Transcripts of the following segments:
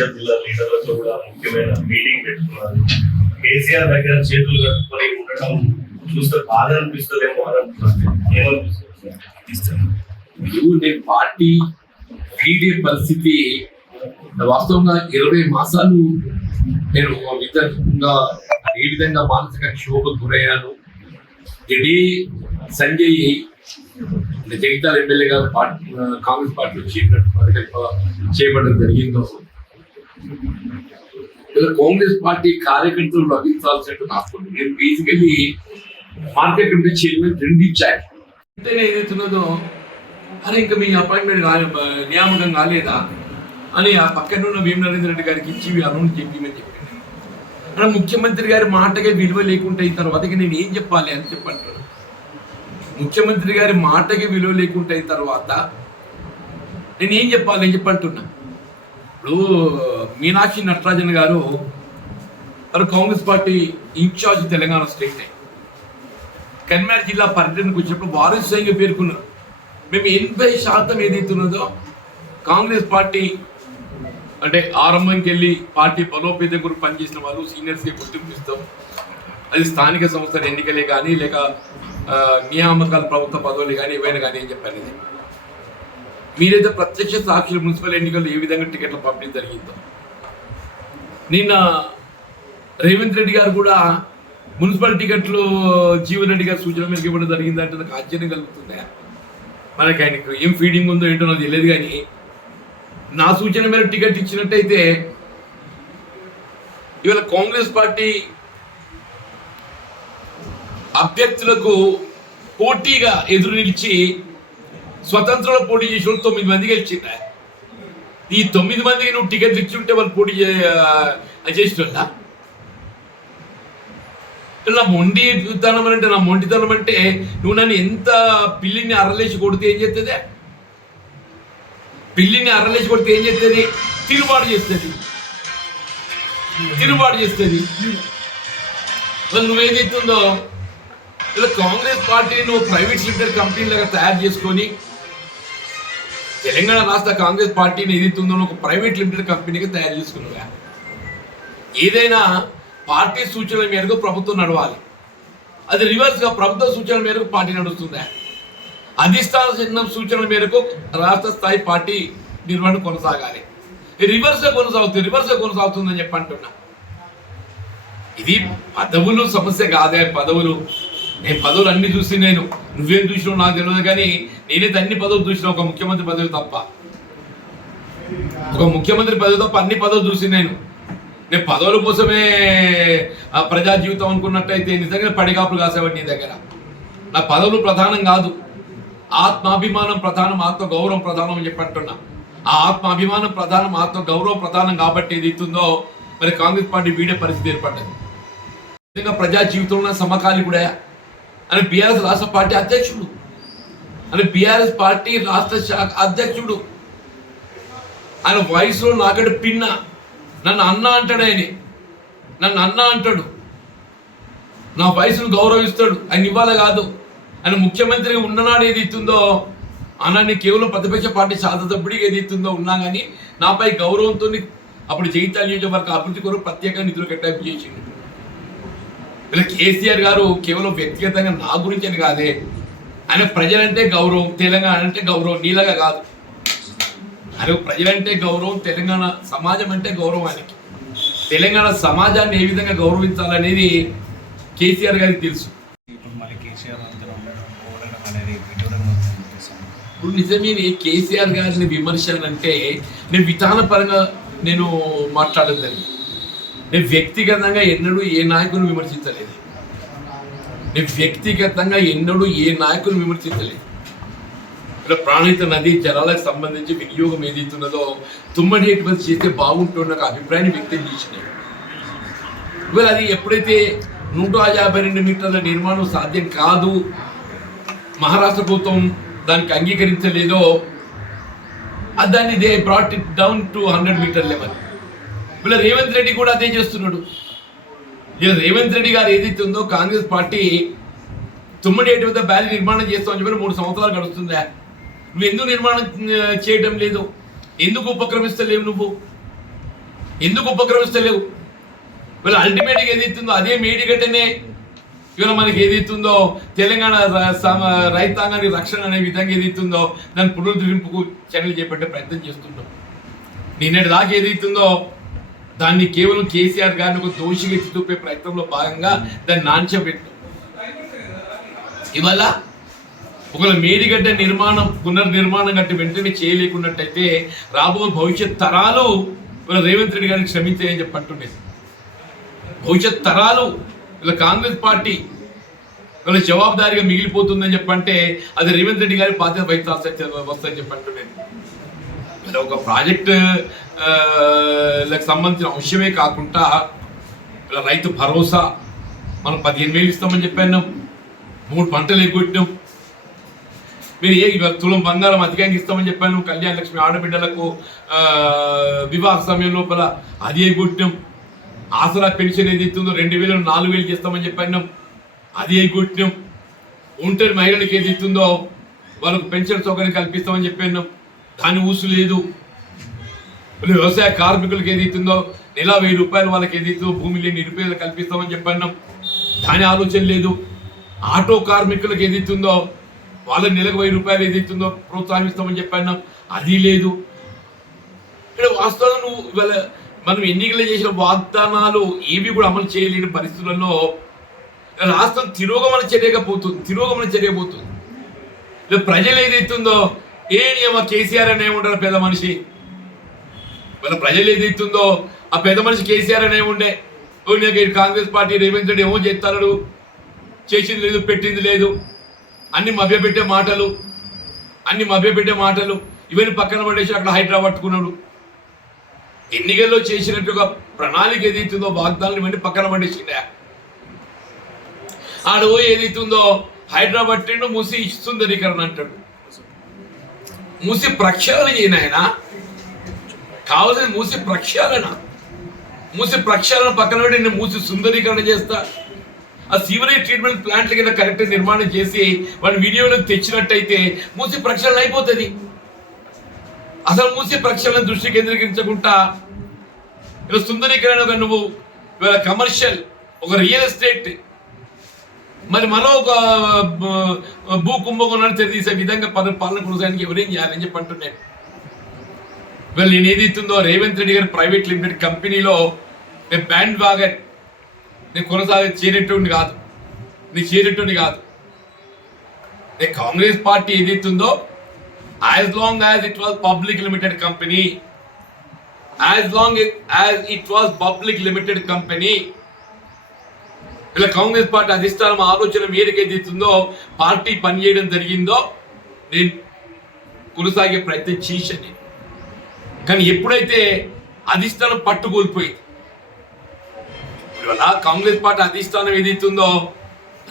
జగిత్యాల జిల్లా లీడర్లతో కూడా ముఖ్యమైన మీటింగ్ పెట్టుకున్నారు. కేసీఆర్ దగ్గర చేతులు కట్టుకొని ఉండటం చూస్తే బాధ అనిపిస్తుందేమో అని ఏమనిపిస్తుంది? నేను పార్టీ వీడే పరిస్థితి వాస్తవంగా 20 మాసాలు నేను విధంగా ఏ విధంగా మానసిక క్షోభకు గురయ్యాను. ఇదే సంజయ్ జగిత్యాల ఎమ్మెల్యే గారు కాంగ్రెస్ పార్టీలో చేయబడడం జరిగిందో కాంగ్రెస్ పార్టీ కార్యకర్తలు లభించాల్సినట్టు నాకు నేను బేసికల్లీ మార్కెట్ కమిటీ చైర్మన్ 2 ఇచ్చాను. అంటే ఏదైతున్నదో అరే ఇంకా మీ అపాయింట్మెంట్ నియామకం కాలేదా అని ఆ పక్కన ఉన్న వేమ నరేంద్ర రెడ్డి గారికి ఇచ్చి అనౌన్స్ చెప్పమని చెప్పాను. అక్కడ ముఖ్యమంత్రి గారి మాటగా విలువ లేకుండా అయిన తర్వాత నేను ఏం చెప్పాలి అని చెప్పంటున్నాను. ముఖ్యమంత్రి గారి మాటకి విలువ లేకుండా అయిన తర్వాత నేను ఏం చెప్పాలి అని చెప్పంటున్నా. ఇప్పుడు మీనాక్షి నటరాజన్ గారు Congress party incharge Telangana state కన్మేర్ జిల్లా పర్యటనకు వచ్చినప్పుడు వారు స్వయంగా పేర్కొన్నారు, మేము 80% ఏదైతున్నదో కాంగ్రెస్ పార్టీ అంటే ఆరంభంకి వెళ్ళి పార్టీ బలోపేతం కొరకు పనిచేసిన వాళ్ళు సీనియర్స్కి గుర్తింపు ఇస్తాం. అది స్థానిక సంస్థల ఎన్నికలే కానీ లేక నియామకాలు ప్రభుత్వ పదవులు కానీ ఏవైనా కానీ అని చెప్పాను. ఇది మీరైతే ప్రత్యక్ష సాక్షులు మున్సిపల్ ఎన్నికల్లో ఏ విధంగా టికెట్ల పంపిణీ జరిగిందో నిన్న రేవంత్ రెడ్డి గారు కూడా మున్సిపల్ టికెట్లు జీవన్ రెడ్డి గారి సూచన మేరకు ఇవ్వడం జరిగిందంటే నాకు ఆశ్చర్యం కలుగుతుంది. మనకి ఆయనకు ఏం ఫీడింగ్ ఉందో ఏంటో నాకు తెలియదు, కానీ నా సూచన మేరకు టికెట్ ఇచ్చినట్టయితే ఇవాళ కాంగ్రెస్ పార్టీ అభ్యర్థులకు పోటీగా ఎదురు నిలిచి స్వతంత్రంలో పోటీ చేసిన 9 మందికి ఇచ్చింది. ఈ 9 మందికి నువ్వు టికెట్ ఇచ్చి ఉంటే వాళ్ళు పోటీ చేసిన నా మొండితనం అంటే నా మొండితనం అంటే నువ్వు నన్ను ఎంత పిల్లిని అరలేసి కొడితే ఏం చేస్తుంది? పిల్లిని అరలేసి కొడితే ఏం చేస్తుంది? తిరుగుబాటు చేస్తుంది. నువ్వేదైతుందో ఇలా కాంగ్రెస్ పార్టీని నువ్వు ప్రైవేట్ లిమిటెడ్ కంపెనీలుగా తయారు చేసుకొని తెలంగాణ రాష్ట్ర కాంగ్రెస్ పార్టీని ఏదైతుందో ఒక ప్రైవేట్ లిమిటెడ్ కంపెనీగా తయారు చేసుకున్నావా? ఏదైనా పార్టీ సూచనల మేరకు ప్రభుత్వం నడవాలి, అది రివర్స్గా ప్రభుత్వ సూచనల మేరకు పార్టీ నడుస్తుందా? అధిష్టాన సూచనల మేరకు రాష్ట్ర స్థాయి పార్టీ నిర్వహణ కొనసాగాలి. రివర్స్గా కొనసాగుతుందని చెప్పి అంటున్నా. ఇది పదవులు సమస్య కాదే. నేను పదవులు అన్ని చూసి నువ్వేం చూసినావు నాకు తెలియదు, కానీ నేనైతే అన్ని పదవులు చూసిన ఒక ముఖ్యమంత్రి పదవి తప్ప అన్ని పదవులు చూసి నేను పదవుల కోసమే ప్రజా జీవితం అనుకున్నట్టయితే నిజంగా పడిగాపులు కాసేవాడి నీ దగ్గర. నా పదవులు ప్రధానం కాదు, ఆత్మాభిమానం ప్రధానం, ఆత్మగౌరవం ప్రధానం అని చెప్పంటున్నా. ఆ ఆత్మాభిమానం ప్రధానం, ఆత్మగౌరవం ప్రధానం కాబట్టి ఏది ఇస్తుందో మరి కాంగ్రెస్ పార్టీ వీడే పరిస్థితి ఏర్పడ్డది. నిజంగా ప్రజా జీవితంలో సమకాలీకుడే అని బీఆర్ఎస్ రాష్ట్ర పార్టీ అధ్యక్షుడు, బీఆర్ఎస్ పార్టీ రాష్ట్ర శాఖ అధ్యక్షుడు. ఆయన వయసులో నాకంటే పిన్న, నన్ను అన్న అంటాడు. నన్ను అన్న అంటాడు, నా వయసును గౌరవిస్తాడు. ఆయన ఇవ్వాలి కాదు, ఆయన ముఖ్యమంత్రిగా ఉన్ననాడు ఏది ఇస్తుందో అన్నాన్ని కేవలం ప్రతిపక్ష పార్టీ శాసనసభ్యుడికి ఏది ఇస్తుందో ఉన్నా కానీ నాపై గౌరవంతో అప్పుడు జగిత్యాల నియోజకవర్గ అభివృద్ధి కొరకు ప్రత్యేకంగా నిధులు కేటాయింపు చేసిండు. ఇలా కేసీఆర్ గారు కేవలం వ్యక్తిగతంగా నా గురించి అని కాదే, ఆయన ప్రజలంటే గౌరవం, తెలంగాణ అంటే గౌరవం, నీలాగా కాదు. ఆయన ప్రజలంటే గౌరవం, తెలంగాణ సమాజం అంటే గౌరవం. ఆయనకి తెలంగాణ సమాజాన్ని ఏ విధంగా గౌరవించాలనేది కేసీఆర్ గారికి తెలుసు. ఇప్పుడు నిజమే కేసీఆర్ గారిని విమర్శనంటే నేను విధానపరంగా నేను మాట్లాడలేదు. నేను వ్యక్తిగతంగా ఎన్నడూ ఏ నాయకుని విమర్శించలేదు. ఇలా ప్రాణహిత నదీ జలాలకు సంబంధించి వినియోగం ఏదైతున్నదో తుమ్మడి ఎటువంటి చేస్తే బాగుంటుందో ఒక అభిప్రాయాన్ని వ్యక్తం చేసినాయి. ఇవాళ అది ఎప్పుడైతే 152 మీటర్ల నిర్మాణం సాధ్యం కాదు, మహారాష్ట్ర ప్రభుత్వం దానికి అంగీకరించలేదో దాన్ని they brought it down to 100 metre level. ఇలా రేవంత్ రెడ్డి కూడా అదే చేస్తున్నాడు. రేవంత్ రెడ్డి గారు ఏదైతే ఉందో కాంగ్రెస్ పార్టీ తుమ్మడి వద్ద బ్యాలీ నిర్మాణం చేస్తామని చెప్పి 3 సంవత్సరాలు గడుస్తుందా? నువ్వు ఎందుకు నిర్మాణం చేయడం లేదు? ఎందుకు ఉపక్రమిస్తలేవు? నువ్వు ఎందుకు ఉపక్రమిస్తలేవు? వీళ్ళు అల్టిమేట్గా ఏదైతుందో అదే మేడిగడ్డనే ఇవాళ మనకి ఏదైతుందో తెలంగాణ రైతాంగానికి రక్షణ అనే విధంగా ఏదైతుందో దాన్ని పునరుద్ధరింపుకు చర్యలు చేపట్టే ప్రయత్నం చేస్తుంటాం. నిన్నటి దాకా ఏదైతుందో దాన్ని కేవలం కేసీఆర్ గారిని ఒక దోషిగా ఎత్తి చూపే ప్రయత్నంలో భాగంగా దాన్ని నాణ్యపెట్టు. ఇవాళ ఒకవేళ మేడిగడ్డ నిర్మాణం పునర్నిర్మాణం గట్టి వెంటనే చేయలేకున్నట్టయితే రాబో భవిష్యత్ తరాలు ఇలా రేవంత్ రెడ్డి గారిని క్షమించాయని చెప్పి అంటుండేది. భవిష్యత్ తరాలు ఇలా కాంగ్రెస్ పార్టీ ఇలా జవాబుదారీగా మిగిలిపోతుందని చెప్పంటే అది రేవంత్ రెడ్డి గారి బాధ్యత వస్తుందని చెప్పి అంటుండేది. ఇలా ఒక ప్రాజెక్ట్ సంబంధించిన అంశమే కాకుండా ఇలా రైతు భరోసా మనం 15,000 ఇస్తామని చెప్పాను, 3 పంటలు ఎగ్గొట్టినాం. మీరు ఇవాళ తులం బంగారం అధికంగా ఇస్తామని చెప్పాను, కళ్యాణ లక్ష్మి ఆడబిడ్డలకు వివాహ సమయం లోపల అది ఎగ్గొట్టినాం. ఆసరా పెన్షన్ ఏదైతుందో 2,000 4,000 చేస్తామని చెప్పాను, అది ఎగ్గొట్టినాం. ఒంటరి మహిళలకు ఏదైతుందో వాళ్ళకు పెన్షన్ సౌకర్యం కల్పిస్తామని చెప్పాను, దాని ఊసు లేదు. వ్యవసాయ కార్మికులకు ఏదైతుందో నెల 1,000 రూపాయలు వాళ్ళకి ఏదైతుందో భూమి లేని నిరుపేదలు కల్పిస్తామని చెప్పాను, దాని ఆలోచన లేదు. ఆటో కార్మికులకు ఏదైతుందో వాళ్ళకి నెలకు 1,000 రూపాయలు ఏదైతుందో ప్రోత్సహిస్తామని చెప్పాను, అది లేదు. ఇక్కడ వాస్తవంగా నువ్వు ఇవాళ మనం ఎన్నికలు చేసిన వాగ్దానాలు ఏవి కూడా అమలు చేయలేని పరిస్థితులలో రాష్ట్రం తిరోగమన చర్యపోతుంది. ప్రజలు ఏదైతుందో నియమ కేసీఆర్ అనే ఉంటారు పెద్ద మనిషి. వాళ్ళ ప్రజలు ఏదైతుందో ఆ పెద్ద మనిషి కేసీఆర్ అనే ఉండే కాంగ్రెస్ పార్టీ రేవంత్ రెడ్డి ఏమో చేస్తాడు, చేసింది లేదు పెట్టింది లేదు, అన్ని మభ్యపెట్టే మాటలు ఇవన్నీ పక్కన పడేసి అక్కడ హైదరాబాద్ పట్టుకున్నాడు. ఎన్నికల్లో చేసినట్టుగా ప్రణాళిక ఏదైతుందో వాగ్దానాలు ఇవన్నీ పక్కన పడేసిండే. ఆడు ఏదైతుందో హైదరాబాద్ ట్రెండ్ మూసి సుందరీకరణ అంటాడు. మూసి ప్రక్షాళన చేయను ఆయన కావాల్సిన మూసి ప్రక్షాళన పక్కన పెట్టి నేను మూసి సుందరీకరణ చేస్తా. ఆ సీవరేజ్ ట్రీట్మెంట్ ప్లాంట్ల కింద కరెక్ట్ నిర్మాణం చేసి వాడి వీడియోలోకి తెచ్చినట్టయితే మూసి ప్రక్షాళన అయిపోతుంది. అసలు మూసి ప్రక్షాళన దృష్టి కేంద్రీకరించకుండా ఇలా సుందరీకరణ నువ్వు కమర్షియల్ ఒక రియల్ ఎస్టేట్ మరి మరో ఒక భూ కుంభకోణాన్ని తెరదీసే విధంగా పాలన కొనసాగానికి ఎవరేం చేయాలని చెప్పి అంటున్నాను. వీళ్ళు నేను ఏదైతుందో రేవంత్ రెడ్డి గారి ప్రైవేట్ లిమిటెడ్ కంపెనీలో నేను బ్యాండ్ వాగన్ నేను చేరేటోడిని కాదు. నేను కాంగ్రెస్ పార్టీ ఏదైతుందో as long as it was public limited company ఇలా కాంగ్రెస్ పార్టీ అధిష్టానం ఆలోచన మేరకు ఏదైతుందో పార్టీ పనిచేయడం జరిగిందో నేను కొనసాగే ప్రయత్నం చేశాను. కానీ ఎప్పుడైతే అధిష్టానం పట్టుకోల్పోయింది, ఇవాళ కాంగ్రెస్ పార్టీ అధిష్టానం ఏదైతుందో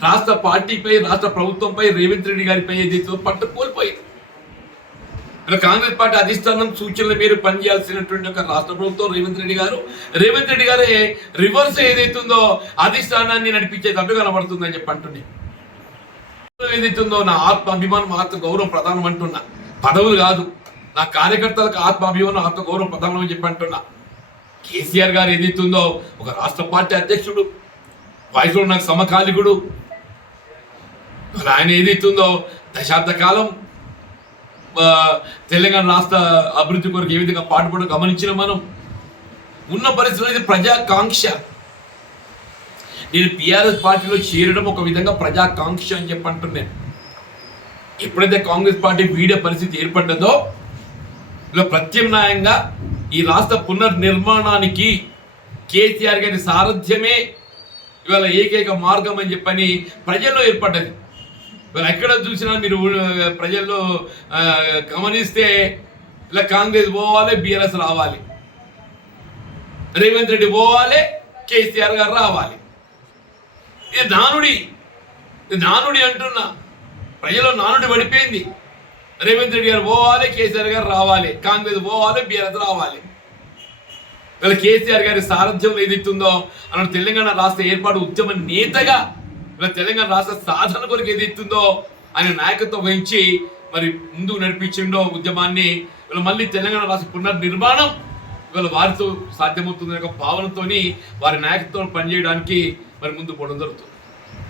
రాష్ట్ర పార్టీపై రాష్ట్ర ప్రభుత్వంపై రేవంత్ రెడ్డి గారిపై ఏదైతుందో పట్టుకోల్పోయింది. ఇలా కాంగ్రెస్ పార్టీ అధిష్టానం సూచనల మేర పనిచేయాల్సినటువంటి ఒక రాష్ట్ర ప్రభుత్వం రేవంత్ రెడ్డి గారే రివర్స్ ఏదైతుందో అధిష్టానాన్ని నడిపించేటట్టు కనబడుతుందని చెప్పి అంటుంది. ఏదైతుందో నా ఆత్మాభిమానం ఆత్మ గౌరవం ప్రధానం అంటున్నా, పదవులు కాదు. నా కార్యకర్తలకు ఆత్మాభిమానం ఆత్మ గౌరవం ప్రధానం అని చెప్పి అంటున్నా. కేసీఆర్ గారు ఏదైతుందో ఒక రాష్ట్ర పార్టీ అధ్యక్షుడు, వయసులో నాకు సమకాలికుడు. ఆయన ఏదైతుందో దశాబ్ద కాలం తెలంగాణ రాష్ట్ర అభివృద్ధి కొరకు ఏ విధంగా పాటుపడ గమనించిన మనం ఉన్న పరిస్థితుల్లో ప్రజాకాంక్ష. నేను టీఆర్ఎస్ పార్టీలో చేరడం ఒక విధంగా ప్రజాకాంక్ష అని చెప్పి అంటున్నాను. ఎప్పుడైతే కాంగ్రెస్ పార్టీ వీడే పరిస్థితి ఏర్పడ్డదో ఇలా ప్రత్యామ్నాయంగా ఈ రాష్ట్ర పునర్నిర్మాణానికి కేసీఆర్ గారి సారథ్యమే ఇవాళ ఏకైక మార్గం అని చెప్పని ప్రజల్లో ఏర్పడ్డది. ఇవాళ ఎక్కడ చూసినా మీరు ప్రజల్లో గమనిస్తే ఇలా కాంగ్రెస్ పోవాలి, బీఆర్ఎస్ రావాలి, రేవంత్ రెడ్డి పోవాలి, కేసీఆర్ గారు రావాలి. ఇది నానుడి అంటున్నా. ప్రజల్లో నానుడి పడిపోయింది. రేవంత్ రెడ్డి గారు పోవాలి, కేసీఆర్ గారు రావాలి, కాంగ్రెస్ పోవాలి, బీఆర్ఎస్ రావాలి. ఇలా కేసీఆర్ గారి సారథ్యంలో ఏదైతుందో అన్న తెలంగాణ రాష్ట్ర ఏర్పాటు ఉద్యమ నేతగా ఇలా తెలంగాణ రాష్ట్ర సాధన కొరకు ఏదైతుందో ఆయన నాయకత్వం వహించి మరి ముందుకు నడిపించిండో ఉద్యమాన్ని. ఇలా మళ్ళీ తెలంగాణ రాష్ట్ర పునర్నిర్మాణం ఇవాళ వారితో సాధ్యమవుతుంది ఒక భావనతోని వారి నాయకత్వం పనిచేయడానికి మరి ముందు పోవడం జరుగుతుంది.